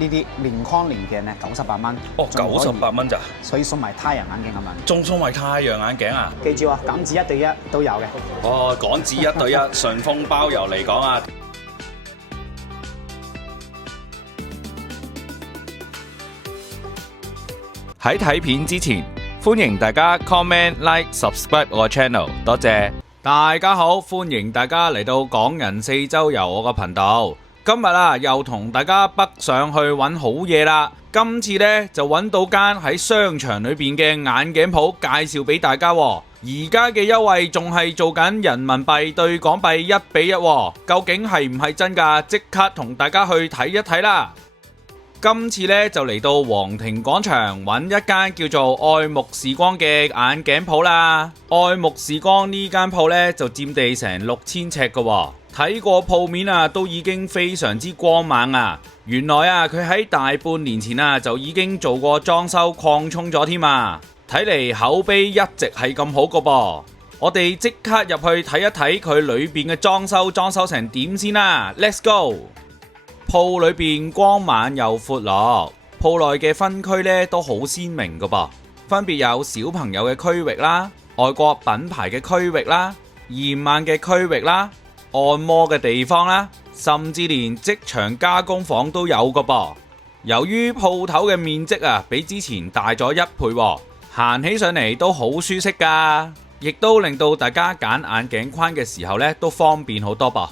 呢啲連框連鏡咧，98蚊。哦，98蚊咋？所以送埋太陽眼鏡咁樣。仲送埋太陽眼鏡啊？記住啊，港紙1對1都有嘅。哦，港紙1對1，順豐包郵嚟講啊！喺睇片之前，歡迎大家 comment、like、subscribe 我個 channel， 多謝。大家好，歡迎大家嚟到港人四周遊我個頻道。今日啊，又同大家北上去揾好嘢啦。今次呢，就揾到間喺商場裏邊嘅眼鏡鋪，介紹俾大家。而家嘅優惠仲係做緊人民幣對港幣1比1，究竟係唔係真㗎？即刻同大家去睇一睇啦！今次呢，就嚟到皇庭廣場揾一間叫做愛慕時光嘅眼鏡鋪啦。愛慕時光呢間鋪呢，就佔地成6000尺㗎，睇過鋪面啊都已經非常之光猛啊！原來啊佢喺大半年前啊就已經做過裝修擴充咗添啊！睇嚟口碑一直係咁好㗎噃。我哋即刻入去睇一睇佢裏邊嘅裝修成點先啦 ！Let's go！鋪裏邊光猛又闊落，鋪內嘅分區呢都好鮮明㗎噃，分別有小朋友嘅區域啦、外國品牌嘅區域啦、驗眼嘅區域啦、按摩嘅地方啦，甚至連職場加工房都有㗎噃。由於鋪頭嘅面積啊比之前大咗1倍，行起上嚟都好舒適㗎，亦都令到大家揀眼鏡框嘅時候呢都方便好多噃。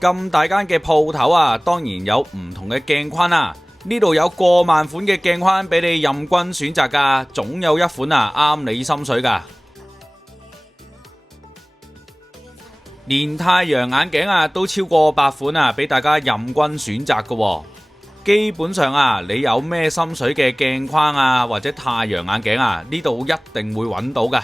咁大間嘅鋪頭啊，當然有唔同嘅鏡框啦。呢度有過萬款嘅鏡框俾你任君選擇噶，總有一款啊啱你心水噶。連太陽眼鏡啊都超過100款啊，俾大家任君選擇噶。基本上啊，你有咩心水嘅鏡框啊，或者太陽眼鏡啊，呢度一定會揾到噶。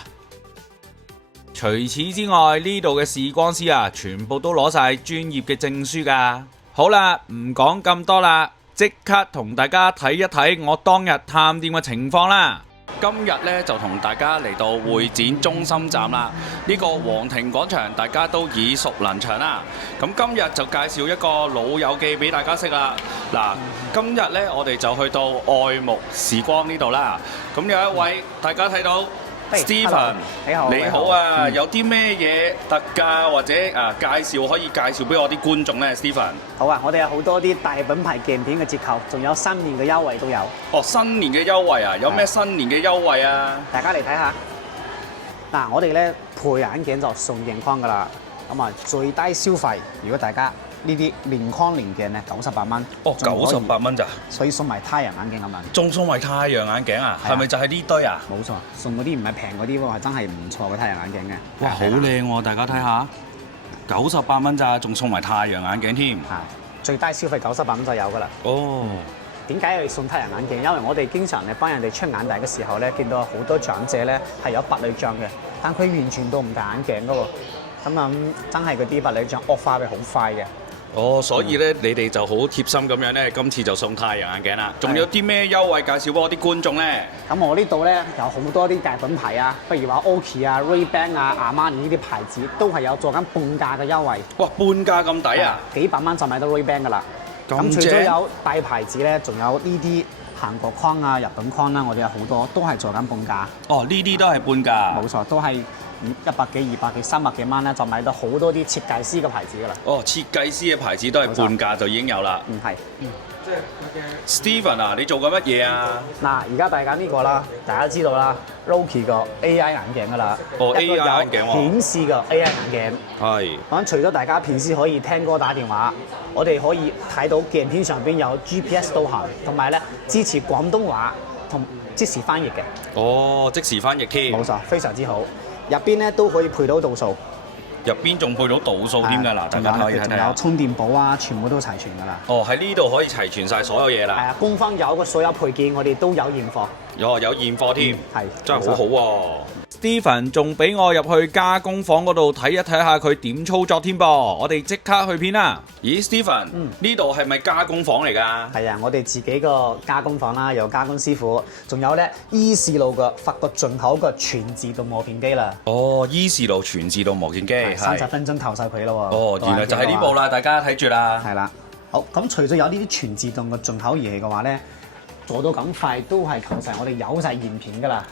除此之外，呢度嘅視光師啊，全部都攞晒專業嘅證書噶。好啦，唔講咁多啦，即刻同大家睇一睇我當日探店嘅情況啦。今日呢，就同大家嚟到會展中心站啦。呢個皇庭廣場大家都耳熟能詳啦。咁今日就介紹一個老友記俾大家識啦。嗱，今日呢，我哋就去到愛慕時光呢度啦。咁有一位大家睇到。Steven， 你好啊！有啲咩嘢特價或者介紹可以介紹俾我啲觀眾呢 Steven？ 好啊，我哋有好多啲大品牌鏡片嘅折扣，仲有新年嘅優惠都有。哦，新年嘅優惠啊？有咩新年嘅優惠啊？大家嚟睇下。嗱，我哋呢配眼鏡就送鏡框噶啦。咁啊，最低消費，如果大家呢啲連框連鏡咧，98蚊。哦，98蚊咋？所以送埋太陽眼鏡咁樣。仲送埋太陽眼鏡啊？係咪就係呢堆啊？冇錯，送嗰啲唔係平嗰啲喎，係真係唔錯嘅太陽眼鏡嘅。哇，好靚喎！大家睇下，98蚊咋？仲送埋太陽眼鏡添。最低消費98蚊就有噶啦。哦。點解要送太陽眼鏡？因為我哋經常咧幫人哋出眼大嘅時候咧，見到好多長者咧係有白內障嘅，但佢完全都唔戴眼鏡噶喎。咁啊，真係嗰啲白內障惡化會好快嘅。哦，所以咧，你哋就好貼心咁樣咧，今次就送太陽眼鏡啦。仲有啲咩優惠介紹俾我啲觀眾咧？咁我呢度咧有好多啲大品牌啊，譬如話 Oakley 啊、Ray-Ban 啊、Armani 呢啲牌子都係有做緊半價嘅優惠。哇，半價咁抵啊！幾百蚊就買到 Ray-Ban 噶啦。咁除咗有大牌子咧，仲有呢啲韓國框啊、日本框啦，我哋有好多都係做緊半價。哦，呢啲都係半價。冇錯，都係100幾、200幾、300幾蚊咧，就買到好多啲設計師嘅牌子噶啦。哦，設計師嘅牌子都係半價就已經有啦。係。即係佢嘅 Steven 啊，你做緊乜嘢啊？嗱，而家戴緊呢個啦，大家知道啦 ，Roki 個 AI 眼鏡噶啦。哦，AI 眼鏡喎。顯示嘅 AI 眼鏡。係。咁除咗大家平時可以聽歌打電話，我哋可以睇到鏡片上邊有 GPS 導航，同埋咧支持廣東話同即時翻譯嘅。哦，即時翻譯添。冇錯，非常之好。入邊咧都可以配到度數。入邊仲配到度數添㗎嗱，大家可以睇睇。仲有充電寶啊，全部都齊全㗎啦。哦，喺呢度可以齊全晒所有嘢啦。係啊，官方有嘅所有配件，我哋都有現貨。有現貨添，係真係好好喎。Steven 仲俾我入去加工房嗰度睇一睇下佢點操作添噃，我哋即刻去片啦。咦 ，Steven，呢度係咪加工房嚟㗎？係啊，我哋自己個加工房啦，有加工師傅，仲有咧伊士路嘅法國進口嘅全自動磨片機啦。哦，伊士路全自動磨片機，30分鐘投晒佢咯喎。哦，原來就係呢部啦，大家睇住啦。係啦。好，咁除咗有呢啲全自動嘅進口儀器嘅話咧，做到咁快都係靠晒我哋有晒驗片㗎啦。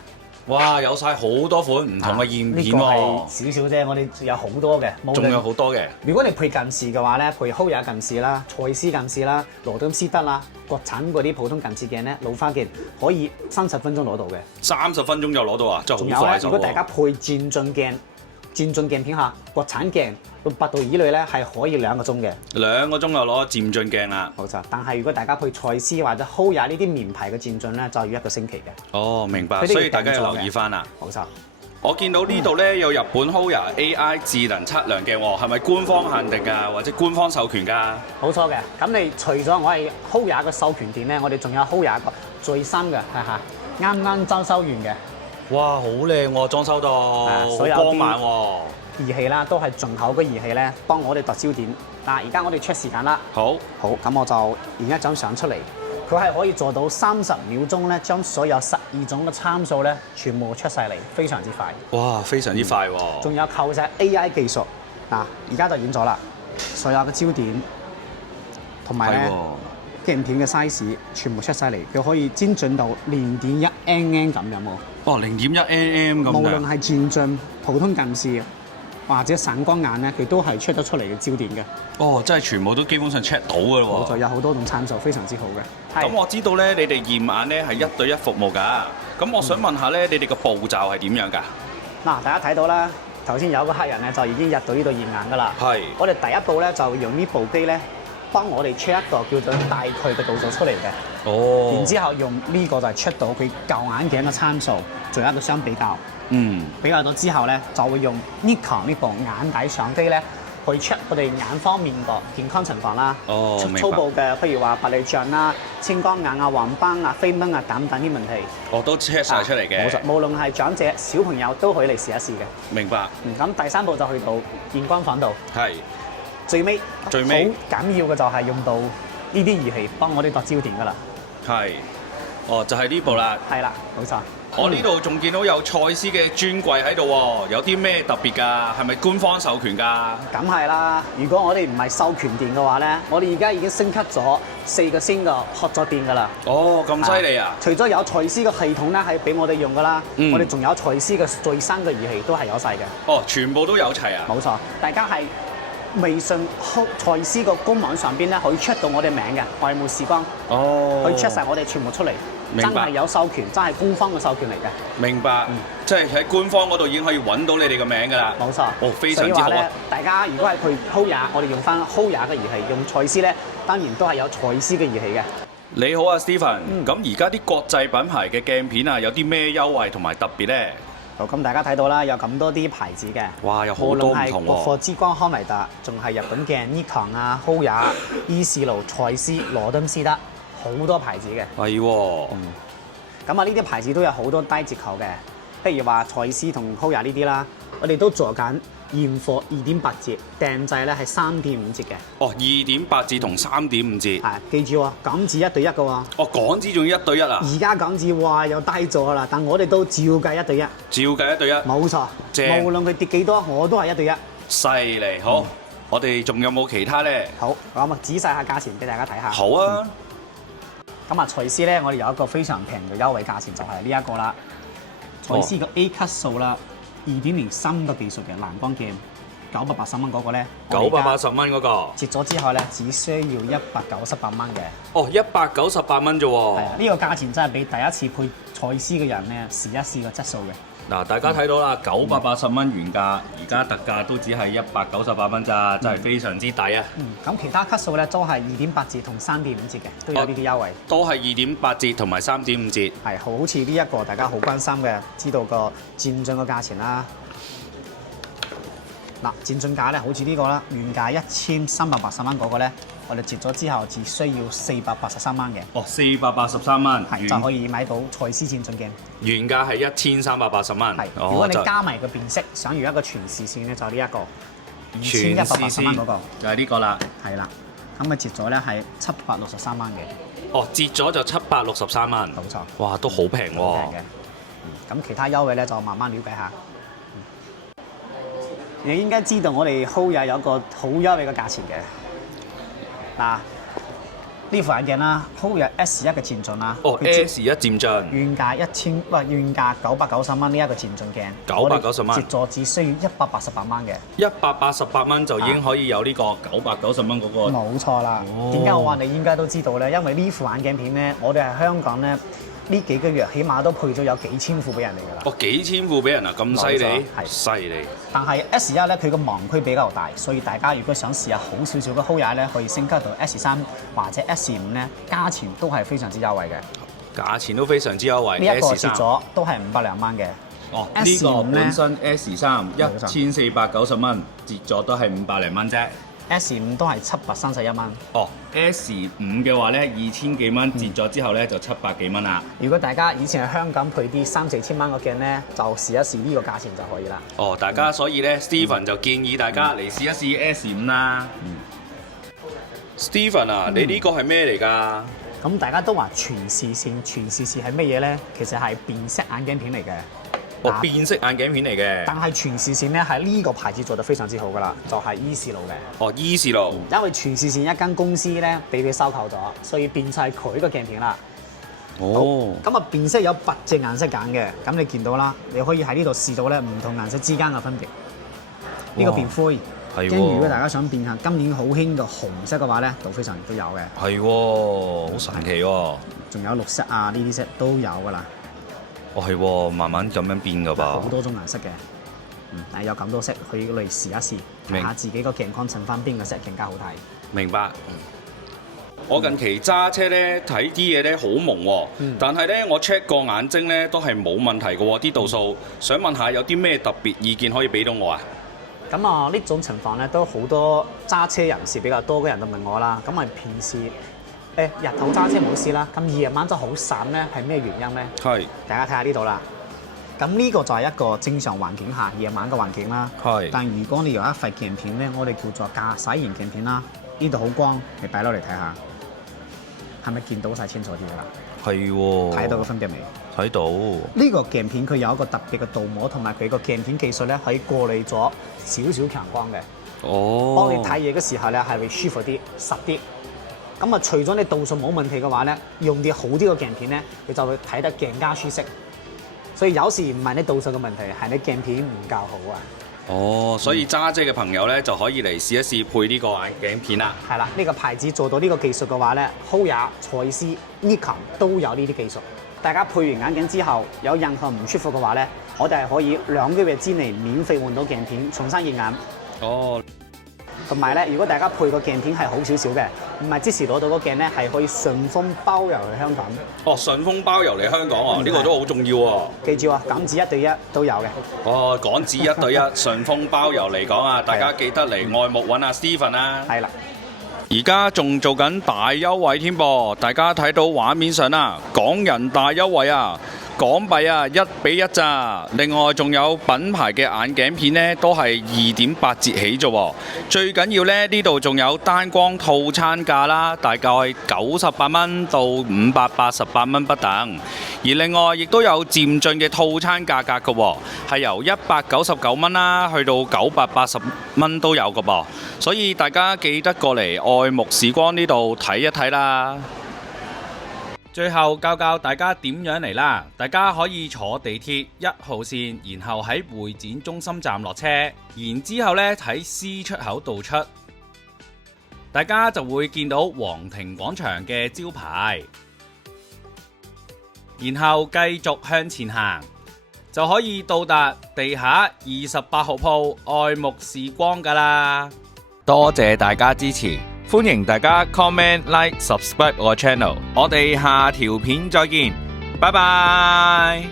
哇！有晒好多款唔同嘅驗片喎。呢個係少少啫，我哋有好多嘅。仲有好多嘅。如果你配近視嘅話咧，配Hoya近視啦、蔡司近視啦、羅敦斯德啦、國產嗰啲普通近視鏡咧，老花鏡可以30分鐘攞到嘅。30分鐘就攞到啊！真係好快手喎。如果大家配漸進鏡片下，國產鏡到8度以內咧係可以2個鐘嘅。2個鐘就攞漸進鏡啦。冇錯，但係如果大家配蔡司或者 Hoya 呢啲棉牌嘅漸進咧，就要1個星期嘅。哦，明白。所以大家要留意翻啦。冇錯。我見到呢度咧有日本 Hoya AI 智能測量鏡喎，係咪官方限定㗎，或者官方授權㗎？冇錯嘅。咁你除咗我係 Hoya 嘅授權店咧，我哋仲有 Hoya 個最新嘅，啱啱裝修完嘅。哇，好靚喎，裝修到，所有光猛喎。儀器啦，都係進口嘅儀器咧，幫我哋度焦點。嗱，而家我哋出時間啦。好，咁我就影一張相出嚟。佢係可以做到30秒鐘咧，將所有12種嘅參數咧，全部出晒嚟，非常之快。哇，非常之快喎！仲有靠晒 AI 技術。嗱，而家就影咗啦，所有嘅焦點同埋咧鏡片嘅 size 全部出晒嚟，佢可以精準到0.1 mm 咁樣喎。哦，0.1 mm 咁。無論係漸進、普通近視或者散光眼咧，佢都係出得出嚟嘅焦點嘅。哦，真係全部都基本上 check 到㗎喎。冇錯，有好多種參數，非常之好嘅。咁我知道咧，你哋驗眼咧係1對1服務㗎。咁我想問下咧，你哋個步驟係點樣㗎？嗱，大家睇到啦，頭先有個客人咧就已經入到呢度驗眼㗎啦。係。我哋第一步咧就用呢部機咧幫我哋 check 一個叫做大概嘅度數出嚟嘅。哦。然之後用呢個就係 check 到佢舊眼鏡嘅參數，做一個相比較。比較咗之後咧，就會用 Nikon 呢部眼底相機咧，去 check 我哋眼方面個健康情況啦。粗暴嘅，譬如話白內障啦、青光眼啊、黃斑啊、飛蚊啊等等啲問題，我都 check 晒出嚟嘅。冇錯，無論係長者、小朋友都可以嚟試一試嘅。明白。咁第3步就去到驗光房度。係。最尾好緊要嘅就係用到呢啲儀器幫我哋度焦點㗎啦。係。哦，就係呢部啦。係啦，冇錯。我呢度仲見到有蔡司嘅專櫃喺度喎，有啲咩特別㗎？係咪官方授權㗎？梗係啦！如果我哋唔係授權店嘅話咧，我哋而家已經升級咗4個星嘅合作店㗎啦。哦，咁犀利啊！除咗有蔡司嘅系統咧係俾我哋用㗎啦，我哋仲有蔡司嘅最新嘅儀器都係有晒嘅。哦，全部都有齊啊！冇錯，大家係微信蔡司個官網上邊咧可以 check 到我哋名嘅，我哋冇試光。可以 check 晒我哋全部出嚟。真係有授權，真係官方嘅授權嚟嘅。明白，即係喺官方嗰度已經可以揾到你哋嘅名㗎啦。冇錯。哦，非常之好啊！大家如果係去 Hoya，我哋用翻 Hoya 嘅儀器，用蔡司咧，當然都係有蔡司嘅儀器嘅。你好啊，Stephen。咁而家啲國際品牌嘅鏡片啊，有啲咩優惠同埋特別咧？好，咁大家睇到啦，有咁多啲牌子嘅。哇，有好多唔同喎。無論係國貨之光、康維達，仲係日本嘅 Nikon 啊、Hoya、伊士路、蔡司、羅敦斯德，好多牌子嘅。係喎。咁啊，呢啲牌子都有好多低折扣嘅，譬如話蔡司同 Hoya 呢啲啦，我哋都做緊現貨2.8折，訂製咧係3.5折嘅。哦，2.8折同3.5折。係，記住喎，港紙1對1嘅喎。哦，港紙仲要1對1啊？而家港紙哇又低咗啦，但我哋都照計1對1。照計1對1。冇錯。正。無論佢跌幾多，我都係1對1。犀利，好。我哋仲有冇其他咧？好，咁啊仔細下價錢俾大家睇下。好啊。咁啊，蔡司咧，我哋有一個非常平嘅優惠價錢，就係呢一個啦。蔡司個 A 級數啦，2.03個技術嘅藍光鏡，980蚊嗰個咧，980蚊嗰個，折咗之後咧，只需要198蚊嘅。哦，198蚊啫喎。係啊，呢個價錢真係俾第一次配蔡司嘅人咧試一試個質素嘅。嗱，大家睇到啦，980蚊原價，而家特價都只係198蚊咋，真係非常之抵啊！咁其他級數咧都係2.8折同3.5折嘅，都有呢啲優惠。都係2.8折同埋3.5折。係，好似呢一個大家好關心嘅，知道個漸進嘅價錢啦。嗱，漸進價咧，好似呢個啦，原價1380蚊嗰個咧，我哋折咗之後只需要483蚊嘅。哦，483蚊，係就可以買到蔡司漸進鏡。原價係1380蚊。係，如果你加埋個辨識，想要一個全視線咧，就呢一個2180蚊嗰個，就係呢個啦。係啦，咁佢折咗咧係763蚊嘅。哦，折咗就763蚊。冇錯。哇，都好平喎。好平嘅。咁其他優惠咧就慢慢了解下。你應該知道我哋 Hoya 有個好優惠嘅價錢嘅。嗱，呢副眼鏡啦，Hoya S1嘅漸進啦。哦，S1漸進。原價原價990蚊呢一個漸進鏡。990蚊。折咗只需要188蚊嘅。188蚊就已經可以有呢個990蚊嗰個。冇錯啦。點解我話你應該都知道咧？因為呢副眼鏡片咧，我哋喺香港咧。呢幾個月起碼都配咗有幾千副俾人哋㗎啦。哦，幾千副俾人啊，咁犀利，係犀利。但係 S1咧，佢個盲區比較大，所以大家如果想試下好少少嘅 Hoya 咧，可以升級到 S3或者 S5咧，價錢都係非常之優惠嘅。價錢都非常之優惠。呢一個折咗都係500零蚊嘅。哦，呢個本身 S3 1490蚊，折咗都係500零蚊啫。S5都係731蚊。哦 ，S5嘅話咧2000幾蚊，折咗之後咧就700幾蚊啦。如果大家以前喺香港配啲3、4千蚊個鏡咧，就試一試呢個價錢就可以啦。哦，大家所以咧，Steven 就建議大家嚟試一試 S5啦。Steven 啊，你呢個係咩嚟㗎？咁大家都話全視線係乜嘢咧？其實係變色眼鏡片嚟嘅。哦，變色眼鏡片嚟嘅。但係全視線咧係呢個牌子做得非常之好㗎啦，就係依視路嘅。哦，依視路。因為全視線一間公司咧俾佢收購咗，所以變晒佢個鏡片啦。哦。咁啊變色有8隻顏色揀嘅，咁你見到啦，你可以喺呢度試到咧唔同顏色之間嘅分別。呢個變灰。係喎。如果大家想變下今年好興嘅紅色嘅話咧，都非常都有嘅。係喎，好神奇喎。仲有綠色啊，呢啲色都有㗎啦。哦，係喎，慢慢咁樣變㗎噃。好多種顏色嘅，但係有咁多色，可以嚟試一試，睇下自己個鏡框襯翻邊個色更加好睇。明白。我近期揸車咧睇啲嘢咧好朦喎，但係咧我 check 個眼睛咧都係冇問題嘅喎，啲度數。想問下有啲咩特別意見可以俾到我啊？咁啊，呢種情況咧都好多揸車人士比較多嘅人都問我啦。咁啊，平時日頭揸車冇事啦，咁夜晚就好閃咧，係咩原因咧？係，大家睇下呢度啦。咁呢個就係一個正常環境下夜晚嘅環境啦。係。但如果你有一塊鏡片咧，我哋叫做駕駛型鏡片啦，呢度好光，你擺落嚟睇下，係咪見到晒清楚啲㗎啦？係喎。睇到個分別未？睇到。呢個鏡片佢有一個特別嘅鍍膜，同埋佢個鏡片技術咧，可以過濾咗少少強光嘅。哦。幫你睇嘢嘅時候咧，係會舒服啲、實啲。咁啊，除咗你度數冇問題嘅話咧，用啲好啲嘅鏡片咧，佢就會睇得更加舒適。所以有時唔係你度數嘅問題，係你鏡片唔夠好啊。哦，所以揸車嘅朋友咧就可以嚟試一試配呢個眼鏡片啦。係啦，呢個牌子做到呢個技術嘅話咧，Hoya、蔡司、Nikon 都有呢啲技術。大家配完眼鏡之後，有任何唔舒服嘅話咧，我哋係可以2個月之內免費換到鏡片，重新驗眼。哦。同埋咧，如果大家配個鏡片係好少少嘅，唔係即時攞到個鏡咧，係可以順豐包郵去香港。哦，順豐包郵嚟香港啊，呢個都好重要喎。記住啊，港紙1對1都有嘅。哦，港紙1對1，順豐包郵嚟講啊，大家記得嚟愛慕揾阿 Steven 啊。係啦。而家仲做緊大優惠添噃，大家睇到畫面上啦，港人大優惠啊！港幣啊1比1咋，另外仲有品牌嘅眼鏡片呢，都係2.8折起啫。最緊要呢，呢度仲有單光套餐價啦，大概98蚊到588蚊不等。而另外亦都有漸進嘅套餐價格嘅，係由199蚊啦，去到980蚊都有嘅噃。所以大家記得過嚟愛慕時光呢度睇一睇啦。最後教大家點樣嚟啦，大家可以坐地鐵1號線，然後喺會展中心站落車，然之後呢喺 C 出口道出，大家就會見到皇庭廣場嘅招牌，然後繼續向前行，就可以到達地下28號鋪愛慕時光㗎喇。多謝大家支持。歡迎大家 comment、like、subscribe 我個 channel，我哋下條片再見，拜拜。